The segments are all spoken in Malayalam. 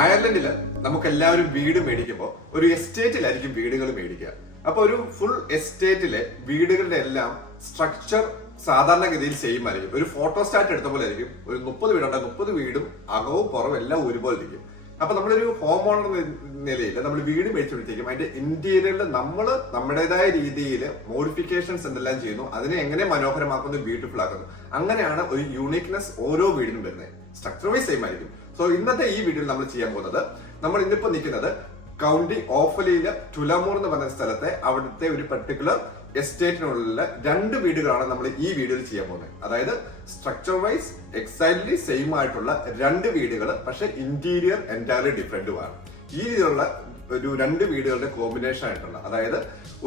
അയർലൻഡില് നമുക്ക് എല്ലാവരും വീട് മേടിക്കുമ്പോൾ ഒരു എസ്റ്റേറ്റിലായിരിക്കും വീടുകൾ മേടിക്കുക. അപ്പൊ ഒരു ഫുൾ എസ്റ്റേറ്റിലെ വീടുകളുടെ എല്ലാം സ്ട്രക്ചർ സാധാരണഗതിയിൽ സെയിം ആയിരിക്കും. ഒരു ഫോട്ടോസ്റ്റാറ്റ് എടുത്ത പോലെ ആയിരിക്കും. ഒരു 30 വീടുണ്ട്, 30 വീടും അകവും പുറവും എല്ലാം ഒരുപോലെ ഇരിക്കും. അപ്പൊ നമ്മളൊരു ഹോം ഓണർ നിലയിൽ നമ്മൾ വീട് മേടിച്ചെടുത്തേക്കും അതിന്റെ ഇന്റീരിയറിൽ നമ്മൾ നമ്മുടേതായ രീതിയിൽ മോഡിഫിക്കേഷൻസ് എന്തെല്ലാം ചെയ്യുന്നു, അതിനെ എങ്ങനെ മനോഹരമാക്കുന്നു, ബ്യൂട്ടിഫുൾ ആക്കുന്നു. അങ്ങനെയാണ് ഒരു യൂണിക്നെസ് ഓരോ വീടിനും വരുന്നത്. സ്ട്രക്ചർ വൈസ് സെയിം ആയിരിക്കും. സോ ഇന്നത്തെ ഈ വീഡിയോയിൽ നമ്മൾ ചെയ്യാൻ പോകുന്നത്, നമ്മൾ ഇന്നിപ്പോ നിൽക്കുന്നത് കൗണ്ടി ഓഫലിയിലെ ടുലമൂർ എന്ന് പറഞ്ഞ സ്ഥലത്തെ അവിടുത്തെ ഒരു പർട്ടിക്കുലർ എസ്റ്റേറ്റിനുള്ള 2 വീടുകളാണ് നമ്മൾ ഈ വീഡിയോയിൽ ചെയ്യാൻ പോകുന്നത്. അതായത് സ്ട്രക്ചർ വൈസ് എക്സാക്ട്ലി സെയിം ആയിട്ടുള്ള 2 വീടുകൾ, പക്ഷെ ഇന്റീരിയർ എൻറ്റയർലി ഡിഫറെന്റുമാണ്. ഈ രീതിയിലുള്ള ഒരു 2 വീടുകളുടെ കോമ്പിനേഷൻ ആയിട്ടുള്ള, അതായത്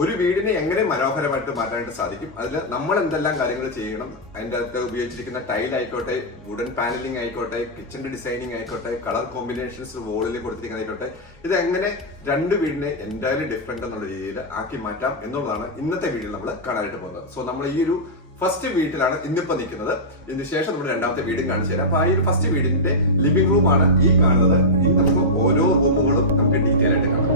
ഒരു വീടിനെ എങ്ങനെ മനോഹരമായിട്ട് മാറ്റാനായിട്ട് സാധിക്കും, അതിൽ നമ്മൾ എന്തെല്ലാം കാര്യങ്ങൾ ചെയ്യണം, അതിൻ്റെ അകത്ത് ഉപയോഗിച്ചിരിക്കുന്ന ടൈൽ ആയിക്കോട്ടെ, വുഡൻ പാനലിംഗ് ആയിക്കോട്ടെ, കിച്ചന്റെ ഡിസൈനിങ് ആയിക്കോട്ടെ, കളർ കോമ്പിനേഷൻസ് വോളിൽ കൊടുത്തിരിക്കുന്ന ആയിക്കോട്ടെ, ഇത് എങ്ങനെ 2 വീടിനെ എൻറ്റയർലി ഡിഫറെന്റ് എന്നുള്ള രീതിയിൽ ആക്കി മാറ്റാം എന്നുള്ളതാണ് ഇന്നത്തെ വീഡിയോയിൽ നമ്മൾ കാണാനായിട്ട് പോകുന്നത്. സോ നമ്മൾ ഈ ഒരു ഫസ്റ്റ് വീട്ടിലാണ് ഇന്നിപ്പോ നിൽക്കുന്നത്. ഇതിന് ശേഷം നമ്മൾ രണ്ടാമത്തെ വീടും കാണിച്ചു തരാം. അപ്പൊ ആ ഒരു ഫസ്റ്റ് വീടിന്റെ ലിവിംഗ് റൂം ആണ് ഈ കാണുന്നത്. ഇനി നമുക്ക് ഓരോ റൂമുകളും നമുക്ക് ഡീറ്റെയിൽ ആയിട്ട് കാണാം.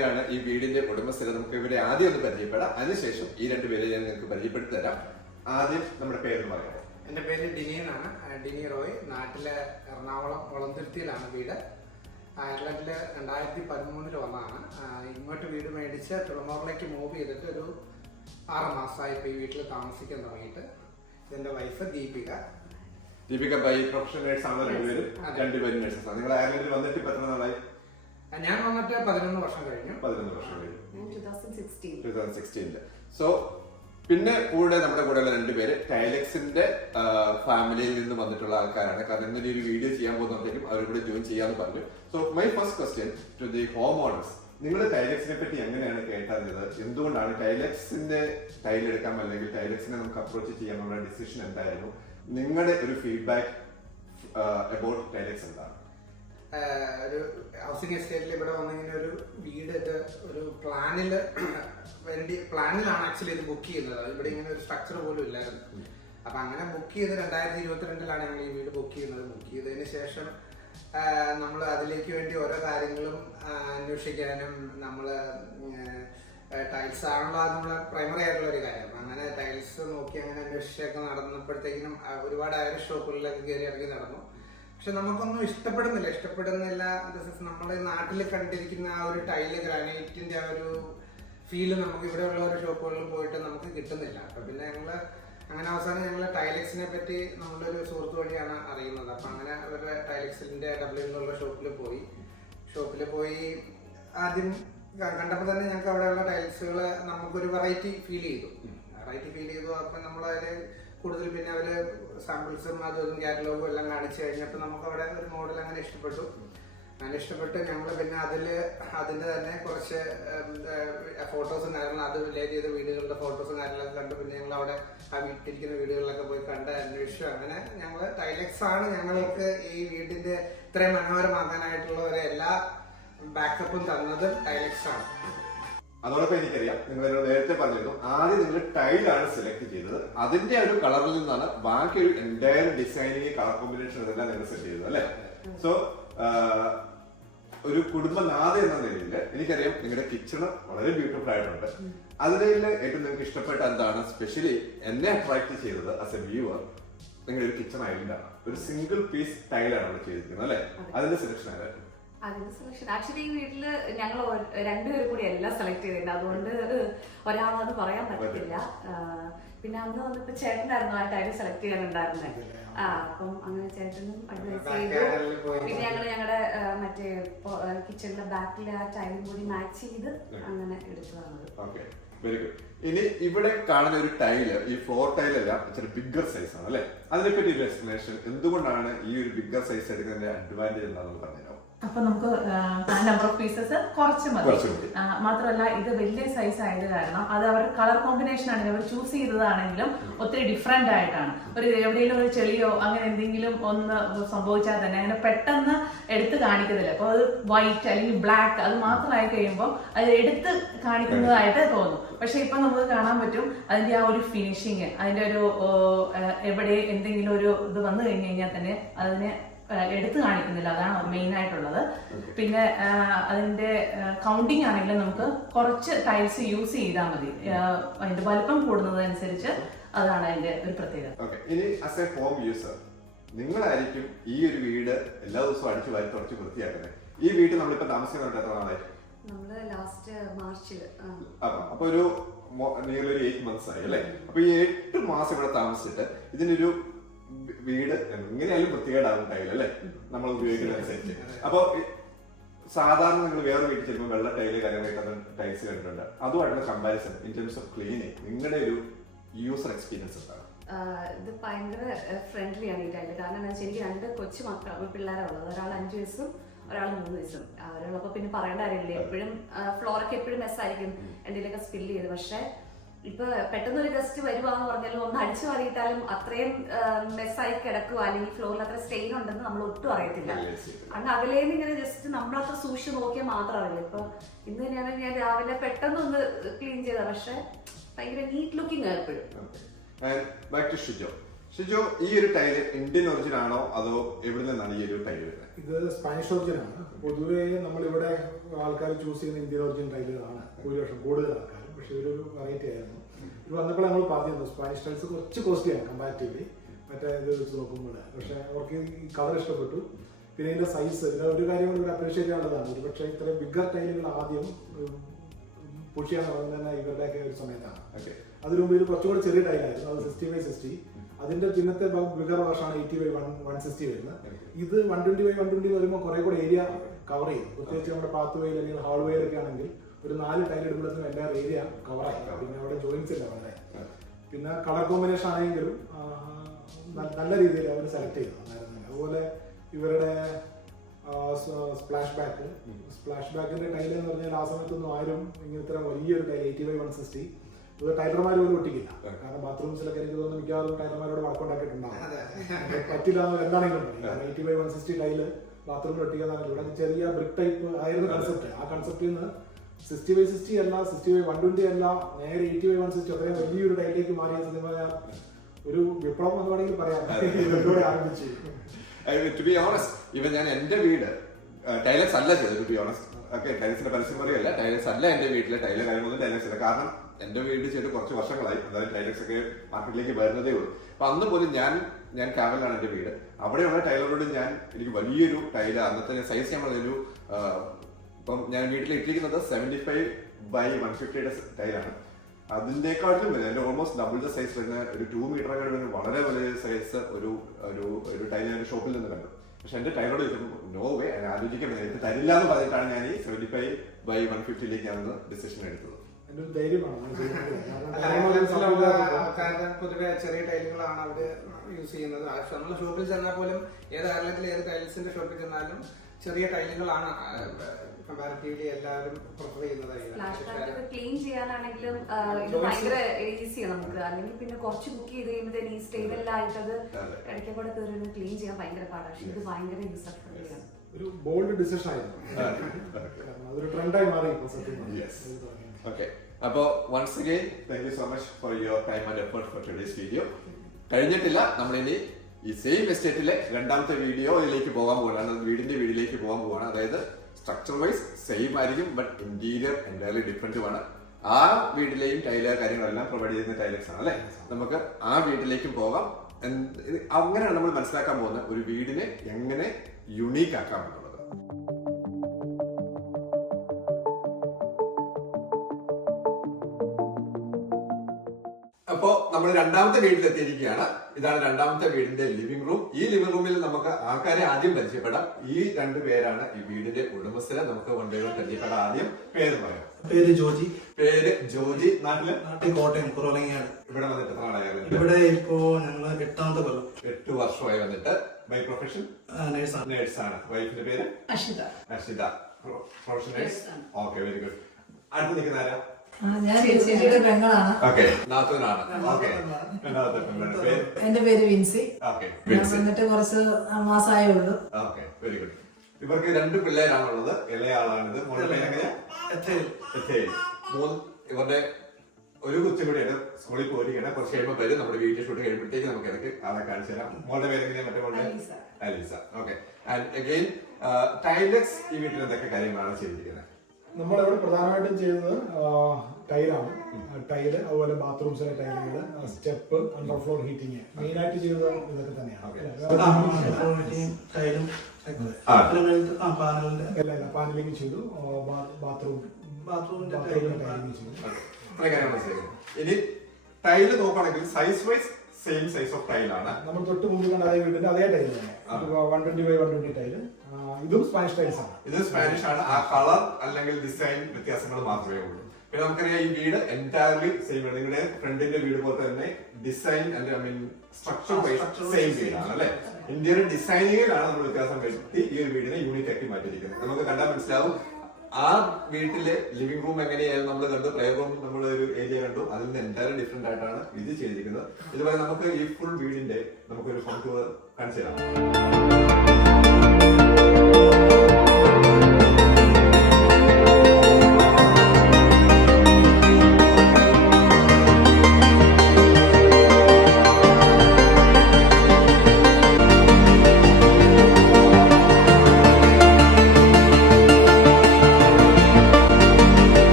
പേരാണ് ഈ വീടിന്റെ ഉടമസ്ഥരെ. നമുക്ക് ഇവിടെ ആദ്യം ഒന്ന് പരിചയപ്പെടാം, അതിനുശേഷം ഈ 2 പേരെ ഞാൻ നിങ്ങൾക്ക് പരിചയപ്പെടുത്തി തരാം. ആദ്യം നമ്മുടെ പേര് പറയാം. എന്റെ പേര് ഡിനി എന്നാണ്. ഡിനി റോയ്. നാട്ടിലെ എറണാകുളം വളന്തുരുത്തിയിലാണ് വീട്. അയർലൻഡില് 2013 വന്നതാണ്. ഇങ്ങോട്ട് വീട് മേടിച്ച് തുളമൂറിലേക്ക് മൂവ് ചെയ്തിട്ട് ഒരു 6 മാസമായി ഇപ്പൊ ഈ വീട്ടിൽ താമസിക്കാൻ തുടങ്ങിയിട്ട്. ഇതെന്റെ wife Deepika. Deepika by professional nurse ആണ്. രണ്ടുപേരും നേഴ്സസ് ആണ്. നിങ്ങൾ അയർലൻഡിൽ വന്നിട്ട് ഇപ്പൊ എത്ര നാളായി? ഞാൻ വന്നിട്ട് 11 വർഷം കഴിഞ്ഞു. 11 വർഷം കഴിഞ്ഞു. 2016. സോ പിന്നെ നമ്മുടെ കൂടെയുള്ള 2 പേര് ടൈലക്സിന്റെ ഫാമിലിയിൽ നിന്ന് വന്നിട്ടുള്ള ആൾക്കാരാണ്. കാരണം ഇന്നലെ ഒരു വീഡിയോ ചെയ്യാൻ പോകുന്നപ്പോഴേക്കും അവർ കൂടെ ജോയിൻ ചെയ്യാന്ന് പറഞ്ഞു. So my first question to the home owners, നിങ്ങൾ ടൈലക്സിനെ പറ്റി എങ്ങനെയാണ് കേട്ടറിഞ്ഞത്? എന്തുകൊണ്ടാണ് ടൈലക്സിന്റെ ടൈൽ എടുക്കാം അല്ലെങ്കിൽ ടൈലക്സിനെ നമുക്ക് അപ്രോച്ച് ചെയ്യാനുള്ള ഡിസിഷൻ എന്തായിരുന്നു? നിങ്ങളുടെ ഒരു ഫീഡ്ബാക്ക് അബൌട്ട് ടൈലക്സ് എന്താണ്? ഒരു ഹൗസിംഗ് എസ്റ്റേറ്റിൽ ഇവിടെ വന്നിങ്ങനെ ഒരു വീട് ഒരു പ്ലാനിലാണ് ആക്ച്വലി ഇത് ബുക്ക് ചെയ്യുന്നത്. ഇവിടെ ഇങ്ങനെ ഒരു സ്ട്രക്ചർ പോലും ഇല്ലായിരുന്നു. അപ്പൊ അങ്ങനെ ബുക്ക് ചെയ്ത് 2022 ഞങ്ങൾ ഈ വീട് ബുക്ക് ചെയ്യുന്നത്. ബുക്ക് ചെയ്തതിന് ശേഷം നമ്മൾ അതിലേക്ക് വേണ്ടി ഓരോ കാര്യങ്ങളും അന്വേഷിക്കാനും, നമ്മള് ടൈൽസ് ആണല്ലോ നമ്മളെ പ്രൈമറി ആയിട്ടുള്ള ഒരു കാര്യം. അങ്ങനെ ടൈൽസ് നോക്കി അങ്ങനെ അന്വേഷിച്ചൊക്കെ നടന്നപ്പോഴത്തേക്കിനും ഒരുപാട് ഐറിഷ് ഷോപ്പുകളിലൊക്കെ കയറി ഇറങ്ങി നടന്നു. പക്ഷെ നമുക്കൊന്നും ഇഷ്ടപ്പെടുന്നില്ല. നമ്മുടെ നാട്ടിൽ കണ്ടിരിക്കുന്ന ആ ഒരു ടൈല് ഗ്രാനൈറ്റിന്റെ ആ ഒരു ഫീല് നമുക്ക് ഇവിടെ ഉള്ള ഒരു ഷോപ്പുകളിൽ പോയിട്ട് നമുക്ക് കിട്ടുന്നില്ല. അപ്പൊ പിന്നെ അങ്ങനെ അവസാനം ഞങ്ങൾ ടൈലക്സിനെ പറ്റി നമ്മുടെ ഒരു സുഹൃത്ത് വഴിയാണ് അറിയുന്നത്. അപ്പൊ അങ്ങനെ അവരുടെ ടൈലക്സിന്റെ ഡബ്ല്യൂലുള്ള ഷോപ്പിൽ പോയി ആദ്യം കണ്ടപ്പോൾ തന്നെ ഞങ്ങൾക്ക് അവിടെയുള്ള ടൈൽസുകൾ നമുക്കൊരു വെറൈറ്റി ഫീൽ ചെയ്തു. അപ്പൊ നമ്മളതിൽ കൂടുതൽ പിന്നെ അവര് സാമ്പിൾസും അതും കാറ്റലോഗും എല്ലാം കാണിച്ചു കഴിഞ്ഞപ്പോൾ നമുക്ക് അവിടെ ഒരു മോഡൽ അങ്ങനെ ഇഷ്ടപ്പെട്ട് ഞങ്ങൾ പിന്നെ അതിന്റെ തന്നെ കുറച്ച് ഫോട്ടോസും കാര്യങ്ങളും, അത് റിലേറ്റ് ചെയ്ത വീടുകളുടെ ഫോട്ടോസും കാര്യങ്ങളൊക്കെ കണ്ടു. പിന്നെ ഞങ്ങൾ അവിടെ ആ വീട്ടിലിരിക്കുന്ന വീടുകളിലൊക്കെ പോയി കണ്ട് അന്വേഷിച്ചു. അങ്ങനെ ഞങ്ങൾ ടൈലക്സ് ആണ് ഞങ്ങൾക്ക് ഈ വീടിന്റെ ഇത്രയും മനോഹരമാക്കാനായിട്ടുള്ള ഒരു എല്ലാ ബാക്കപ്പും തന്നത് ടൈലക്സ് ആണ്. അതോടൊപ്പം എനിക്കറിയാം, നിങ്ങൾ എന്നോട് നേരത്തെ പറഞ്ഞിരുന്നു ആദ്യം നിങ്ങൾ ടൈലാണ് സെലക്ട് ചെയ്തത്. അതിന്റെ ഒരു കളറിൽ നിന്നാണ് ബാക്കി ഒരു എൻറ്റയർ ഡിസൈനിങ്, കളർ കോമ്പിനേഷൻ ഇതെല്ലാം നിങ്ങൾ സെറ്റ് ചെയ്തത് അല്ലേ? സോ ഒരു കുടുംബനാഥ എന്ന നിലയിൽ എനിക്കറിയാം നിങ്ങളുടെ കിച്ചണ് വളരെ ബ്യൂട്ടിഫുൾ ആയിട്ടുണ്ട്. അതിൽ ഏറ്റവും നിങ്ങൾക്ക് ഇഷ്ടപ്പെട്ട എന്താണ്? സ്പെഷ്യലി എന്നെ അട്രാക്ട് ചെയ്തത് ആസ് എ വ്യൂവർ, നിങ്ങളുടെ ഒരു കിച്ചൺ ഐലൻഡാണ്. ഒരു സിംഗിൾ പീസ് ടൈലാണ് അവിടെ ചെയ്തിരിക്കുന്നത് അല്ലെ? അതിന്റെ സെലക്ഷൻ ആയിരുന്നു. അതിന്റെ സെലക്ഷൻ ആക്ച്വലി ഈ വീട്ടില് ഞങ്ങൾ 2 പേരും കൂടി എല്ലാം സെലക്ട് ചെയ്തിട്ടുണ്ട്. അതുകൊണ്ട് ഒരാളത് പറയാൻ പറ്റത്തില്ല. പിന്നെ അന്ന് വന്നിപ്പോ ചേട്ടനായിരുന്നു ആ ടൈല് സെലക്ട് ചെയ്യാനുണ്ടായിരുന്നത്. അപ്പം അങ്ങനെ ചേട്ടനും അഡ്വൈസ് ചെയ്തു. പിന്നെ ഞങ്ങളുടെ മറ്റേ കിച്ചണിന്റെ ബാക്കിലെ ആ ടൈലും കൂടി മാച്ച് ചെയ്ത് അങ്ങനെ എടുത്തതാണ്. Very good. ഇനി ഇവിടെ കാണുന്ന ഒരു ടൈല്, ഈ ഫ്ലോർ ടൈലല്ല, ഇച്ചിരി ബിഗ്ഗർ സൈസ് ആണ് അല്ലെ? അതിനെപ്പറ്റി ഒരു എക്സ്പ്ലനേഷൻ, എന്തുകൊണ്ടാണ് ഈ ഒരു ബിഗ്ഗർ സൈസ് എടുക്കുന്നതിന്റെ അഡ്വാൻറ്റേജ് എന്താണെന്ന് പറഞ്ഞുതരാം. അപ്പൊ നമുക്ക് നമ്പർ ഓഫ് പീസസ് കുറച്ച് മതി. മാത്രമല്ല ഇത് വലിയ സൈസ് ആയത് കാരണം അത് അവരുടെ കളർ കോമ്പിനേഷൻ ആണെങ്കിലും അവർ ചൂസ് ചെയ്തതാണെങ്കിലും ഒത്തിരി ഡിഫറെന്റ് ആയിട്ടാണ്. എവിടെയെങ്കിലും ഒരു ചെളിയോ അങ്ങനെ എന്തെങ്കിലും ഒന്ന് സംഭവിച്ചാൽ തന്നെ അങ്ങനെ പെട്ടെന്ന് എടുത്ത് കാണിക്കുന്നില്ല. അപ്പൊ അത് വൈറ്റ് അല്ലെങ്കിൽ ബ്ലാക്ക് അത് മാത്രമായി കഴിയുമ്പോൾ അത് എടുത്ത് കാണിക്കുന്നതായിട്ട് തോന്നും. പക്ഷെ ഇപ്പൊ നമുക്ക് കാണാൻ പറ്റും അതിന്റെ ആ ഒരു ഫിനിഷിങ്, അതിന്റെ ഒരു എവിടെ എന്തെങ്കിലും ഒരു ഇത് വന്നു കഴിഞ്ഞു കഴിഞ്ഞാൽ തന്നെ അതിനെ എടുത്തു കാണിക്കുന്നില്ല. അതാണ് മെയിൻ ആയിട്ടുള്ളത്. പിന്നെ അതിന്റെ കൗണ്ടിങ് ആണെങ്കിലും നമുക്ക് കുറച്ച് ടൈൽസ് യൂസ് ചെയ്താൽ മതി. അതിന്റെ വലിപ്പം കൂടുന്നതനുസരിച്ച് അതാണ് അതിന്റെ ഒരു പ്രത്യേകത. ഇനി ആസ് എ ഹോം യൂസർ നിങ്ങളായിരിക്കും ഈ ഒരു വീട് എല്ലാ ദിവസവും അടിച്ചു വാരി തുടച്ച് വൃത്തിയാക്കുന്നത്. ഈ വീട്ടിൽ നമ്മളിപ്പോ താമസിക്കുന്നുണ്ട് എത്ര നാളായി? നമ്മള് ലാസ്റ്റ് മാർച്ചില്. അപ്പൊ ഒരു നിങ്ങളൊരു 8 months ആയി അല്ലെ? അപ്പൊ ഈ 8 മാസം ഇവിടെ താമസിച്ചിട്ട് ഇതിനൊരു വീട് എങ്ങനെയായാലും വൃത്തികേടാകും ടൈൽ അല്ലെ, നമ്മൾ ഉപയോഗിക്കുന്നതനുസരിച്ച്. അപ്പൊ സാധാരണ നിങ്ങൾ വേറെ വീട്ടിൽ ചെല്ലുമ്പോൾ വെള്ള ടൈല് കാര്യമായിട്ട് ടൈൽസ് കണ്ടിട്ടുണ്ട്. അതുമായിട്ടുള്ള comparison in terms of cleaning നിങ്ങളുടെ ഒരു യൂസർ എക്സ്പീരിയൻസ് എന്താണ്? ഇത് ഭയങ്കര ഫ്രണ്ട്ലി ആണ് ഈ ടൈല്. കാരണം എന്താ വെച്ചാൽ എനിക്ക് 2 കൊച്ചു പിള്ളേരാണ് ഉള്ളത്. ഒരാൾ 5 വയസ്സും ഒരാൾ 3 വയസ്സും. അവരുള്ളപ്പോ പിന്നെ പറയേണ്ട കാര്യമില്ല. എപ്പോഴും ഫ്ലോറൊക്കെ എപ്പോഴും മെസ്സായിരിക്കും, എന്തെങ്കിലുമൊക്കെ സ്പില്ല് ചെയ്ത്. പക്ഷെ ഇപ്പൊ പെട്ടെന്ന് ഒരു ഗസ്റ്റ് വരുവാന്ന് പറഞ്ഞാലും ഒന്ന് അടിച്ചു വാരിയിട്ടാലും അത്രയും മെസ്സായി കിടക്കുക അല്ലെങ്കിൽ ഫ്ലോറിൽ അത്ര സ്റ്റെയിൻ ഉണ്ടെന്ന് നമ്മൾ ഒട്ടും അറിയത്തില്ല. അങ്ങ് അകലേന്ന് ഇങ്ങനെ ജസ്റ്റ് നമ്മളത്ര സൂക്ഷിച്ച് നോക്കിയാൽ മാത്രമല്ല. ഇപ്പൊ ഇന്ന് ഞാൻ രാവിലെ പെട്ടെന്ന് ഒന്ന് ക്ലീൻ ചെയ്ത, പക്ഷെ ഭയങ്കര നീറ്റ് ലുക്കിംഗ് എപ്പോഴും. ഷിജു, ഈ ഒരു ടൈല് ഇന്ത്യൻ ഒറിജിൻ ആണോ അതോ എവിടെ നിന്നാണ് ഈ ഒരു ടൈല് വരുന്നത്? ഇത് സ്പാനിഷ് ഒറിജിനാണ്. പൊതുവെ നമ്മളിവിടെ ആൾക്കാർ ചൂസ് ചെയ്യുന്ന ഇന്ത്യൻ ഒറിജിൻ ടൈലുകളാണ് ഭൂരിപക്ഷം കൂടുതൽ ആൾക്കാരും. പക്ഷെ ഇതൊരു വെറൈറ്റി ആയിരുന്നു. ഇത് വന്നപ്പോൾ നമ്മൾ പറഞ്ഞിരുന്നു സ്പാനിഷ് ടൈൽസ് കുറച്ച് കോസ്റ്റ്ലിയാണ് കമ്പാരിറ്റീവ്ലി മറ്റേ ഇത് വെച്ച് നോക്കുമ്പോൾ. പക്ഷെ അവർക്ക് ഈ കളർ ഇഷ്ടപ്പെട്ടു. പിന്നെ ഇതിന്റെ സൈസ്, ഇതിന്റെ ഒരു കാര്യം കൂടി അപ്രീഷിയേറ്റ് ചെയ്യാനുള്ളതാണ്. ഒരു പക്ഷേ ഇത്രയും ബിഗ്ഗർ ടൈലുകൾ ആദ്യം പുഷ് ചെയ്യാൻ തുടങ്ങുന്നത് തന്നെ ഇവരുടെയൊക്കെ ഒരു സമയത്താണ്. അതിനു മുമ്പ് ഇത് കുറച്ചുകൂടി ചെറിയ ടൈലായിരുന്നു. അത് 60x60. അതിന്റെ പിന്നത്തെ ബിഗർ വേർഷനാണ് 80x160 വരുന്നത്. ഇത് 120x120 വരുമ്പോൾ കുറെ കൂടെ ഏരിയ കവർ ചെയ്യും. പ്രത്യേകിച്ച് നമ്മുടെ പാത്ത് വേയിൽ അല്ലെങ്കിൽ ഹാൾ വേയിലൊക്കെ ആണെങ്കിൽ ഒരു 4 ടൈൽ ഇടുമ്പോഴത്തേക്കും എല്ലാ ഏരിയ കവറായി. പിന്നെ അവിടെ ജോയിൻസ് ഇല്ല വളരെ. പിന്നെ കളർ കോമ്പിനേഷൻ ആണെങ്കിലും നല്ല രീതിയിൽ അവർ സെലക്ട് ചെയ്തു. അതുപോലെ ഇവരുടെ സ്പ്ലാഷ് ബാക്കിന്റെ ടൈൽ എന്ന് പറഞ്ഞാൽ ആ സമയത്തൊന്നും ആരും ഇങ്ങനത്തെ വലിയൊരു ടൈൽ 80x160 ഇത് ടൈലർമാർ പോലും ഒട്ടിക്കില്ല. കാരണം ബാത്റൂംസിലൊക്കെ എനിക്ക് തോന്നുന്നു മിക്കവാറും ടൈലർമാരോട് വർക്കൗട്ടാക്കിയിട്ടുണ്ടാകും. പറ്റില്ല എന്താണെങ്കിലും 80x160 ടൈല് ബാത്റൂമിൽ ഒട്ടിക്കാന്നാണ്. ഇവിടെ ചെറിയ ബ്രിക്ക് ടൈപ്പ് ആയിരുന്നു കൺസെപ്റ്റ്. ആ കൺസെപ്റ്റിൽ നിന്ന് 60x60 അല്ല, 60x120 അല്ല, നേരെ 80x160 അത്രയും വലിയൊരു ടൈലിലേക്ക് മാറിയ സത്യം പറഞ്ഞാൽ ഒരു വിപ്ലവം എന്ന് വേണമെങ്കിൽ പറയാം. ഇതിലൂടെ ആരംഭിച്ചു. ടു ബി ഓണസ്റ്റ്, ഇവൻ ഞാൻ എന്റെ വീട് ടൈലക്സ് അല്ല ചെയ്തത്. ടു ബി ഓണസ്റ്റ്, ഓക്കെ, ടൈലക്സിന്റെ പരസ്യം പറയല്ല, ടൈലക്സ് അല്ല എന്റെ വീട്ടിലെ ടൈല് കാര്യങ്ങളൊന്നും ടൈലക്സ് ഇല്ല. കാരണം എന്റെ വീട് ചെയ്ത് കുറച്ച് വർഷങ്ങളായി. അതായത് ടൈലക്സ് ഒക്കെ മാർക്കറ്റിലേക്ക് വരുന്നതേ ഉള്ളൂ. അപ്പൊ അന്ന് പോലും ഞാൻ കാവലാണ് എന്റെ വീട്. അവിടെയുള്ള ടൈലറോട് എനിക്ക് വലിയൊരു ടൈല് അന്നത്തെ സൈസ് ഞാൻ പറഞ്ഞൊരു ഇപ്പം ഞാൻ വീട്ടിൽ ഇട്ടിരിക്കുന്നത് 75x150 ടൈലാണ്. അതിന്റെക്കാട്ടിലും വലുത്, എന്റെ ഓൾമോസ്റ്റ് ഡബിൾ ദ സൈസ് വരുന്ന ഒരു 2 മീറ്റർ വളരെ വലിയ സൈസ് ഒരു ടൈൽ ഞാൻ ഷോപ്പിൽ നിന്ന് കണ്ടു. പക്ഷെ എന്റെ ടൈലോട് നോ വേ, ആലോചിക്കാൻ എനിക്ക് തരില്ല എന്ന് പറഞ്ഞിട്ടാണ് ഞാൻ ഈ 75x150 ഞാനൊന്ന് ഡിസിഷൻ എടുത്തത്. പൊതുവെ ചെറിയ ടൈലുകളാണ് അവിടെ യൂസ് ചെയ്യുന്നത്. നമ്മുടെ ഷോപ്പിൽ ചെന്നാൽ പോലും ഏത് കേരളത്തിലെ ഏത് ടൈൽസിന്റെ ഷോപ്പിൽ ചെന്നാലും ചെറിയ ടൈലുകളാണ് കമ്പാരിറ്റീവ്ലി എല്ലാവരും പ്രിഫർ ചെയ്യുന്നത്. ക്ലീൻ ചെയ്യാനാണെങ്കിലും ഇത് ഭയങ്കര ഈസിയാണ് നമുക്ക്. അല്ലെങ്കിൽ പിന്നെ കുറച്ച് കുക്ക് ചെയ്ത് കഴിയുമ്പോൾ ഈ സ്റ്റേബിൾ ആയിട്ടത് ഇടയ്ക്ക് കൂടെ കയറി ക്ലീൻ ചെയ്യാൻ ഭയങ്കര പാടാണ്. പക്ഷെ ഇത് ഭയങ്കര യൂസർ ഫ്രണ്ട്ലിയാണ്. ഒരു ബോൾഡ് ഡിസിഷൻ ആയിരുന്നു. അതൊരു ട്രെൻഡായി മാറി. Okay. അപ്പോൾ once again, thank you so much for your time and effort for today's video. കഴിഞ്ഞിട്ടില്ല, നമ്മളിനി ഈ സെയിം എസ്റ്റേറ്റിലെ രണ്ടാമത്തെ വീഡിയോയിലേക്ക് പോകാൻ പോവാണ്. വീടിന്റെ വീഡിയോയിലേക്ക് പോകാൻ പോവാണ്. അതായത് സ്ട്രക്ചർ വൈസ് സെയിം ആയിരിക്കും, ബട്ട് ഇന്റീരിയർ എൻറ്റയർലി ഡിഫറെന്റുമാണ്. ആ വീട്ടിലെയും ടൈലർ കാര്യങ്ങളെല്ലാം പ്രൊവൈഡ് ചെയ്യുന്ന ടൈലക്സ് ആണ് അല്ലെ. നമുക്ക് ആ വീട്ടിലേക്കും പോകാം. അങ്ങനെയാണ് നമ്മൾ മനസ്സിലാക്കാൻ പോകുന്നത് ഒരു വീടിനെ എങ്ങനെ യുണീക്ക് ആക്കാം എന്നുള്ളത്. അപ്പോ നമ്മൾ രണ്ടാമത്തെ വീട്ടിലെത്തിയിരിക്കുകയാണ്. ഇതാണ് രണ്ടാമത്തെ വീടിന്റെ ലിവിംഗ് റൂം. ഈ ലിവിംഗ് റൂമിൽ നമുക്ക് ആൾക്കാരെ ആദ്യം പരിചയപ്പെടാം. ഈ 2 പേരാണ് ഈ വീടിന്റെ ഉടമസ്ഥരെ. നമുക്ക് കൊണ്ടുപോയി പരിചയപ്പെടാം. ആദ്യം പേര് പറയാം. പേര് ജോജി. നാട്ടിൽ കോട്ടയം കുറവലങ്ങാട്. ഇവിടെ വന്നിട്ട് എത്ര നാളായി? ഇവിടെ ഇപ്പോ ഞങ്ങള് 8ാമത്തെ കൊല്ലം. 8 വർഷമായി വന്നിട്ട്. ബൈ പ്രൊഫഷൻ നേഴ്സാണ്. വൈഫിന്റെ പേര് Arshitha. Profession nurse. Okay, very good. അടുത്ത് നിൽക്കുന്ന ആരാ? ഞാൻ ചേച്ചിയുടെ പെങ്ങളാണ്. ഓക്കെ, നാത്തൂനാണ്. ഓക്കെ, എന്റെ പേര് വിൻസി. ഓക്കെ, വന്നിട്ട് കുറച്ച് മാസമായേ ഉള്ളൂ. Okay, very good. ഇവർക്ക് 2 പിള്ളേരാണുള്ളത്. ഇളയ ആളാണിത്. മോളുടെ പേരെങ്ങനെയാ? ഇവരുടെ ഒരു കൊച്ചും കൂടിയാണ് സ്കൂളിൽ പോയിരിക്കണം. കുറച്ച് കഴിയുമ്പോൾ പേര് നമ്മുടെ വീഡിയോ ഷൂട്ട് കഴിയുമ്പോഴത്തേക്ക് നമുക്ക് ഇടയ്ക്ക് ആളെ കാണിച്ചു തരാം. മോളുടെ പേരെങ്ങനെയാ? മറ്റേ മോളുടെ അലീസ. ഓക്കെ. ആൻഡ് അഗെയിൻ ടൈലക്സ് ഈ വീട്ടിൽ എന്തൊക്കെ കാര്യങ്ങളാണ് ചെയ്തിരിക്കുന്നത്? നമ്മളിവിടെ പ്രധാനമായിട്ടും ചെയ്തത് ടൈലാണ്. ടൈല്, അതുപോലെ ബാത്റൂംസിലെ ടൈലുകള്, step, under floor heating, main ആയിട്ട് ചെയ്തത് ഇതൊക്കെ തന്നെയാണ്. പാനലിംഗ് ചെയ്തു, ബാത്റൂമിന്റെ ടൈലിംഗ് ചെയ്തു. ഇനി ടൈല് നോക്കുകയാണെങ്കിൽ size wise same size of ടൈലാണ്. നമ്മൾ തൊട്ട് മുമ്പ് കണ്ട അതേ വീടിന്റെ അതേ ടൈല് തന്നെ. 120x120 tile. ഇതും സ്പാനിഷ് ടൈൽസ് ആണ്. ഇത് സ്പാനിഷ് ആണ്. ആ കളർ അല്ലെങ്കിൽ ഡിസൈൻ വ്യത്യാസങ്ങൾ മാത്രമേ ഉള്ളൂ. പിന്നെ നമുക്കറിയാം ഈ വീട് എൻറ്റയർലി സെയിം ആണ്. നിങ്ങളുടെ ഫ്രണ്ടിന്റെ വീട് പോലെ തന്നെ ഡിസൈൻ സ്ട്രക്ചർ വൈസ് സെയിം വീടാണ് അല്ലെ. ഇന്ത്യയുടെ ഡിസൈനിങ്ങിലാണ് നമ്മൾ വ്യത്യാസം വരുത്തി ഈ ഒരു വീടിനെ യൂണിക് ആക്കി മാറ്റിയിരിക്കുന്നത്. നമുക്ക് കണ്ടാൽ മനസ്സിലാവും. ആ വീട്ടിലെ ലിവിംഗ് റൂം എങ്ങനെയായിരുന്നു നമ്മൾ കണ്ടു, പ്ലേ റൂം നമ്മൾ ഒരു ഏരിയ കണ്ടു. അതിൽ നിന്ന് എൻറ്റയർലി ഡിഫറെന്റ് ആയിട്ടാണ് ഇത് ചെയ്തിരിക്കുന്നത്. ഇതുപോലെ നമുക്ക് ഈ ഫുൾ വീടിന്റെ നമുക്കൊരു ഹോം ടൂർ കാണിച്ചു തരാം.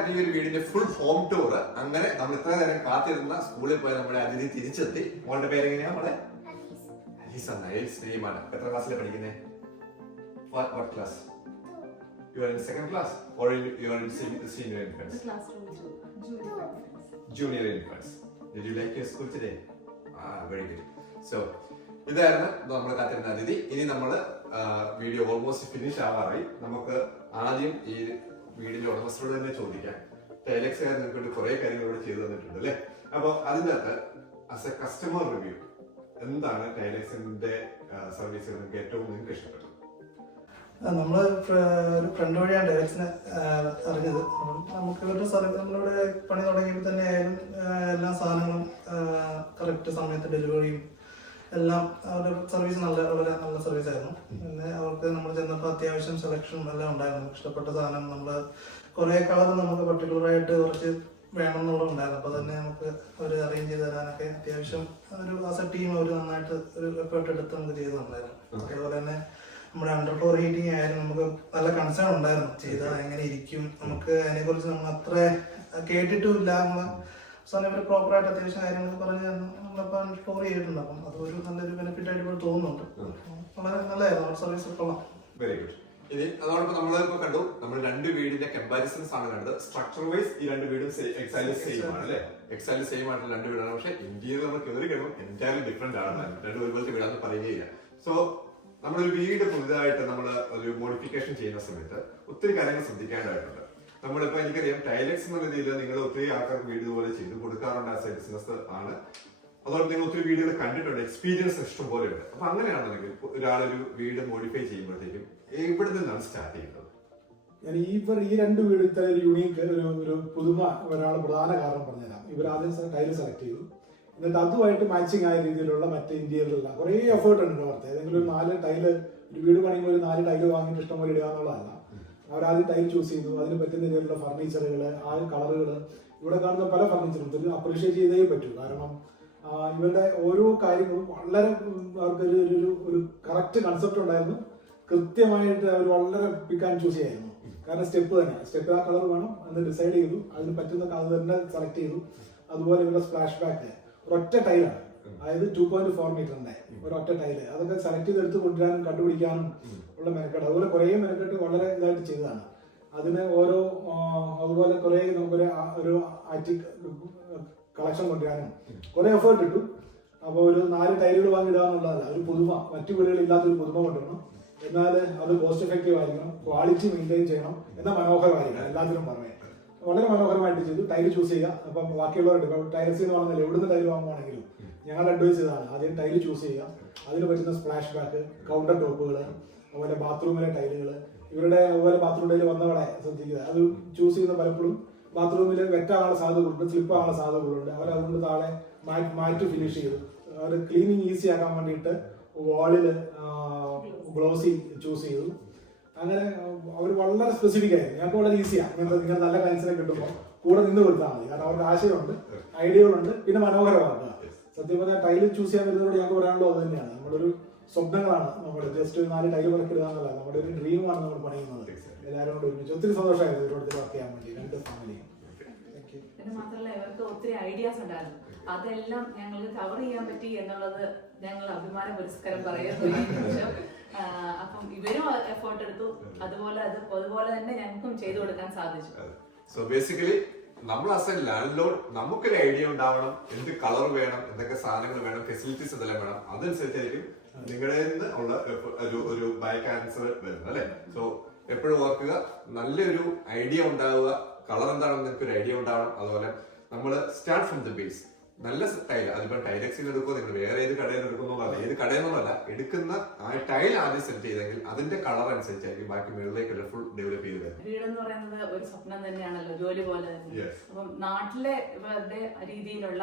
ഇതായിരുന്നു ഈ ഒരു വീടിന്റെ ഫുൾ ഹോം ടൂർ. അങ്ങനെ നമ്മൾ ഇത്ര നേരം കാത്തിരുന്ന സ്കൂളിൽ പോയി നമ്മുടെ അതിഥി തിരിച്ചെത്തി. മോളുടെ പേര് എങ്ങനെയാ? മോളെ അലീസ. നൈസ് നെയിമാണ്. എത്ര ക്ലാസ്സിലാണ് പഠിക്കുന്നത്? What class? You are in second class or you are in senior infants? Junior infants. Did you like your school today? Very good. So ഇതായിരുന്നു നമ്മൾ കാത്തിരുന്ന അതിഥി. ഇനി നമ്മൾ വീഡിയോ ഓൾമോസ്റ്റ് ഫിനിഷ് ആവാറായി. നമുക്ക് ആദ്യം ഈ വീടിന്റെ ഉടമസ്ഥരോട് തന്നെ ചോദിക്കാം. ടൈലക്സുകാർ നിങ്ങൾക്ക് കുറെ കാര്യങ്ങൾ ഇവിടെ ചെയ്തു തന്നിട്ടുണ്ട് അല്ലേ? അപ്പോൾ അതിനകത്ത് ആസ് എ കസ്റ്റമർ റിവ്യൂ എന്താണ് ടൈലക്സിന്റെ സർവീസ് നിങ്ങൾക്ക് ഏറ്റവും നിങ്ങൾക്ക് ഇഷ്ടപ്പെട്ടത്? നമ്മള് ഒരു ഫ്രണ്ട് വഴിയാണ് ഡയറക്സിനെ അറിഞ്ഞത്. നമുക്ക് ഇവരുടെ നമ്മളിവിടെ പണി തുടങ്ങിയപ്പോൾ തന്നെ ആയാലും എല്ലാ സാധനങ്ങളും കറക്റ്റ് സമയത്ത് ഡെലിവറിയും എല്ലാം അവരുടെ സർവീസ് വളരെ നല്ല സർവീസ് ആയിരുന്നു. പിന്നെ അവർക്ക് നമ്മൾ ചെന്നപ്പോൾ അത്യാവശ്യം സെലക്ഷനും എല്ലാം ഉണ്ടായിരുന്നു. ഇഷ്ടപ്പെട്ട സാധനം നമ്മൾ കുറേ കളർ നമുക്ക് പർട്ടിക്കുലറായിട്ട് കുറച്ച് വേണമെന്നുള്ളതുണ്ടായിരുന്നു. അപ്പോൾ തന്നെ നമുക്ക് അവർ അറേഞ്ച് ചെയ്ത് തരാനൊക്കെ അത്യാവശ്യം ഒരു ആസ് എ ടീം അവർ നന്നായിട്ട് ഒരു എഫേർട്ട് എടുത്ത് നമുക്ക് ചെയ്ത് തന്നായിരുന്നു. അതേപോലെ തന്നെ നമ്മുടെ അണ്ടർ ഫ്ലോർ ഹീറ്റിംഗ് ആയാലും നമുക്ക് നല്ല കൺസേൺ ഉണ്ടായിരുന്നു. ചെയ്താൽ എങ്ങനെ ഇരിക്കും, നമുക്ക് അതിനെക്കുറിച്ച് നമ്മൾ അത്ര കേട്ടിട്ടുമില്ല. നമ്മളെ സമയം പ്രോപ്പറായിട്ട് അത്യാവശ്യം കാര്യങ്ങൾ പറഞ്ഞ് നമ്മളിപ്പോൾ അണ്ടർ ഫ്ലോർ ചെയ്തിട്ടുണ്ട്. അപ്പം അതൊരു നല്ലൊരു ബെനിഫിറ്റ് ആയിട്ട് ഇപ്പോൾ തോന്നുന്നുണ്ട്. വളരെ നല്ലതായിരുന്നു അവരുടെ സർവീസ്. കൊള്ളാം. Very good. ഇനി അതോടൊപ്പം നമ്മളിപ്പോ കണ്ടു, നമ്മൾ രണ്ട് വീടിന്റെ കമ്പാരിസൺസ് ആണ് കണ്ടത്. സ്ട്രക്ചർ വൈസ് ഈ രണ്ട് വീടും എക്സാക്ട്ലി സെയിം ആണ് അല്ലെ? എക്സാക്ട്ലി സെയിം ആയിട്ടുള്ള രണ്ട് വീടാണ്. പക്ഷെ ഇന്ത്യയിൽ നമ്മൾ കയറി കഴിയുമ്പോൾ എൻറ്റയർലി ഡിഫറെന്റ് ആണ്. രണ്ടും ഒരുപോലത്തെ വീടാന്ന് പറയുകയില്ല. സോ നമ്മളൊരു വീട് പുതുതായിട്ട് നമ്മൾ ഒരു മോഡിഫിക്കേഷൻ ചെയ്യുന്ന സമയത്ത് ഒത്തിരി കാര്യങ്ങൾ ശ്രദ്ധിക്കേണ്ടതായിട്ടുണ്ട്. നമ്മളിപ്പോ എനിക്കറിയാം ടൈലക്സ് എന്ന രീതിയിൽ നിങ്ങൾ ഒത്തിരി ആൾക്കാർക്ക് വീട് ഇതുപോലെ ചെയ്ത് കൊടുക്കാറുണ്ട്. ആസ് എ ബിസിനസ് ആണ്. അതോടൊപ്പം നിങ്ങൾ ഒത്തിരി വീടുകൾ കണ്ടിട്ടുണ്ട്, എക്സ്പീരിയൻസ് ഇഷ്ടം പോലെ ഉണ്ട്. അപ്പൊ അങ്ങനെയാണെന്നുണ്ടെങ്കിൽ ഒരാളൊരു വീട് മോഡിഫൈ ചെയ്യുമ്പോഴത്തേക്കും എവിടെ നിന്നാണ് സ്റ്റാർട്ട് ചെയ്യുന്നത്? ഞാൻ ഈ രണ്ട് വീട് ഇത്ര ഒരു യുണീക്ക് ഒരു പുതുമ ഒരാൾ പ്രധാന കാരണം പറഞ്ഞുതരാം. ഇവർ ആദ്യം ടൈല് സെലക്ട് ചെയ്തു. എന്നിട്ട് അതുമായിട്ട് മാച്ചിങ് ആയ രീതിയിലുള്ള മറ്റേ ഇന്ത്യയിലുള്ള കുറേ എഫേർട്ട് ഉണ്ട് അവർക്ക്. ഏതെങ്കിലും ഒരു 4 ടൈല് ഒരു വീട് പണിയുമ്പോൾ ഒരു 4 ടൈല് വാങ്ങിയിട്ട് ഇഷ്ടം പോലെ ഇടുക എന്നുള്ളതല്ല. അവരാദ്യം ടൈൽ ചൂസ് ചെയ്തു. അതിന് പറ്റുന്ന രീതിയിലുള്ള ഫർണിച്ചറുകൾ, ആ കളറുകൾ, ഇവിടെ കാണുന്ന പല ഫർണിച്ചറും അപ്രീഷിയേറ്റ് ചെയ്തേ പറ്റൂ. കാരണം ഇവരുടെ ഓരോ കാര്യങ്ങളും വളരെ അവർക്ക് ഒരു കറക്റ്റ് കൺസെപ്റ്റ് ഉണ്ടായിരുന്നു. കൃത്യമായിട്ട് അവർ വളരെ പിക്ക് ആൻഡ് ചൂസ് ചെയ്യായിരുന്നു. കാരണം സ്റ്റെപ്പ് ആ കളർ വേണം എന്ന് ഡിസൈഡ് ചെയ്തു. അതിന് പറ്റുന്ന കളർ തന്നെ സെലക്ട് ചെയ്തു. അതുപോലെ ഇവരുടെ സ്പ്ലാഷ് ബാക്ക് ഒരൊറ്റ ടൈലാണ്, അതായത് 2.4 മീറ്ററിന്റെ ഒരൊറ്റ ടൈല്. അതൊക്കെ സെലക്ട് ചെയ്തെടുത്ത് കൊണ്ടുവരാനും കണ്ടുപിടിക്കാനും ഉള്ള മെനക്കെട്ട്, അതുപോലെ കുറേ മെനക്കെട്ട് വളരെ ഇതായിട്ട് ചെയ്തതാണ്. അതിന് ഓരോ അതുപോലെ കുറേ നമുക്കൊരു ആറ്റിക് കളക്ഷൻ കൊണ്ടുവരാനും കുറെ എഫേർട്ട് ഇട്ടു. അപ്പോൾ ഒരു 4 ടൈലുകൾ വാങ്ങിയിടുക എന്നുള്ളതല്ല, ഒരു പുതുമ, മറ്റു വീടുകളിൽ ഇല്ലാത്തൊരു പുതുമ കൊണ്ടുവരണം. എന്നാൽ അത് കോസ്റ്റ് എഫക്റ്റീവ് ആയിരിക്കണം, ക്വാളിറ്റി മെയിൻറ്റെയിൻ ചെയ്യണം, എന്നാൽ മനോഹരമായിരിക്കണം. എല്ലാത്തിനും പറഞ്ഞേ വളരെ മനോഹരമായിട്ട് ചെയ്തു. ടൈല് ചൂസ് ചെയ്യുക. അപ്പം ബാക്കിയുള്ളവരുണ്ട്, ഇപ്പോൾ ടൈൽസ് എന്ന് പറഞ്ഞാൽ എവിടുന്ന് ടൈല് വാങ്ങുവാണെങ്കിലും ഞങ്ങളുടെ അഡ്വൈസ് ചെയ്തതാണ് ആദ്യം ടൈല് ചൂസ് ചെയ്യുക. അതിന് പറ്റുന്ന സ്പ്ലാഷ് ബാക്ക്, കൗണ്ടർ ടോപ്പുകൾ, അതുപോലെ ബാത്റൂമിലെ ടൈലുകൾ. ഇവരുടെ അതുപോലെ ബാത്റൂം ടൈല് വന്നവളെ ശ്രദ്ധിക്കുക. അത് ചൂസ് ചെയ്യുന്ന പലപ്പോഴും ബാത്റൂമിൽ വെറ്റാകാനുള്ള സാധ്യതകളുണ്ട്, സ്ലിപ്പ് ആകാനുള്ള സാധ്യതകളുണ്ട്. അവരതുകൊണ്ട് താഴെ മാറ്റ് ഫിനിഷ് ചെയ്തു. അവർ ക്ലീനിങ് ഈസി ആക്കാൻ വേണ്ടിയിട്ട് വാളിൽ ഗ്ലോസി ചൂസ് ചെയ്തു. അങ്ങനെ അവർ വളരെ സ്പെസിഫിക് ആയിരുന്നു. ഞങ്ങൾക്ക് വളരെ ഈസിയാണ്. നിങ്ങൾ നല്ല ക്ലയൻസിനെ കിട്ടുമ്പോൾ കൂടെ നിന്ന് കൊടുത്താൽ മതി. കാരണം അവർക്ക് ആശയമുണ്ട്, ഐഡിയകളുണ്ട്, പിന്നെ മനോഹരമാക്കുക. സത്യം പറഞ്ഞാൽ ടൈല് ചൂസ് ചെയ്യാൻ വരുന്നതോട് ഞങ്ങൾക്ക് പറയാനുള്ളത് അത് തന്നെയാണ്. നമ്മളൊരു സ്വപ്നങ്ങളാണ് നമ്മൾ ജസ്റ്റ് 4 ടൈല് പറക്കിടുക എന്നുള്ളത്. നമ്മുടെ ഒരു ഡ്രീമാണ് നമ്മൾ പണിയുന്നത്. എല്ലാവരും കൂടെ ഒരുമിച്ച് ഒത്തിരി സന്തോഷമായിരുന്നു ഇവരോട് വർക്ക് ചെയ്യാൻ വേണ്ടി, രണ്ട് ഫാമിലിയും. പിന്നെ മാത്രമല്ല ഇവർക്ക് ഒത്തിരി ഐഡിയാസ് ഉണ്ടായിരുന്നു. അതെല്ലാം ഞങ്ങൾക്ക് കവർ ചെയ്യാൻ പറ്റി എന്നുള്ളത് ഞങ്ങൾ അഭിമാന പുരസ്കാരം പറയുന്നു. അപ്പം ഇവരും എഫേർട്ട് എടുത്തു. അതുപോലെ തന്നെ ഞങ്ങൾക്കും ചെയ്തു കൊടുക്കാൻ സാധിച്ചു. സോ ബേസിക്കലി നമ്മൾ ആസ് എ ലാൻഡ് ലോഡ് നമുക്കൊരു ഐഡിയ ഉണ്ടാവണം, എന്ത് കളർ വേണം, എന്തൊക്കെ സാധനങ്ങൾ വേണം, ഫെസിലിറ്റീസ് എന്തെല്ലാം വേണം. അതനുസരിച്ചായിരിക്കും നിങ്ങളുടെ നിന്ന് ഉള്ള ഒരു ബൈക്ക് ആൻസർ വരുന്നത് അല്ലെ? സോ എപ്പോഴും ഓർക്കുക, നല്ലൊരു ഐഡിയ ഉണ്ടാവുക, കളർ എന്താണെന്ന് നിങ്ങൾക്ക് ഒരു ഐഡിയ ഉണ്ടാവണം. അതുപോലെ നമ്മൾ സ്റ്റാർട്ട് ഫ്രം ദ ബേസ്. നല്ല ടൈൽ, അതിപ്പോ ടൈലക്സിൽ എടുക്കുമോ, നിങ്ങൾ വേറെ ഏത് കടയിൽ എടുക്കുന്നതല്ല, ഏത് കടയെന്നല്ല, എടുക്കുന്ന ആ ടൈൽ ആദ്യം സെലക്ട് ചെയ്തെങ്കിൽ അതിന്റെ കളർ അനുസരിച്ചായിരിക്കും ബാക്കി മുകളിലേക്ക് ഫുൾ ഡെവലപ്പ് ചെയ്ത് വരുന്നത്. വീടെന്ന് പറയുന്നത് ഒരു സ്വപ്നം തന്നെയാണല്ലോ, ജോലി പോലെ തന്നെ. അപ്പം നാട്ടിലെ ഇവരുടെ രീതിയിലുള്ള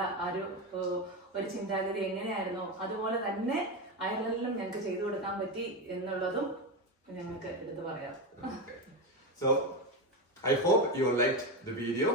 ഒരു ചിന്താഗതി എങ്ങനെയായിരുന്നോ അതുപോലെ തന്നെ അയർലൻഡിലും ഞങ്ങൾക്ക് ചെയ്തു കൊടുക്കാൻ പറ്റി എന്നുള്ളതും ഞങ്ങൾക്ക് എടുത്തു പറയാം. So I hope you liked the video.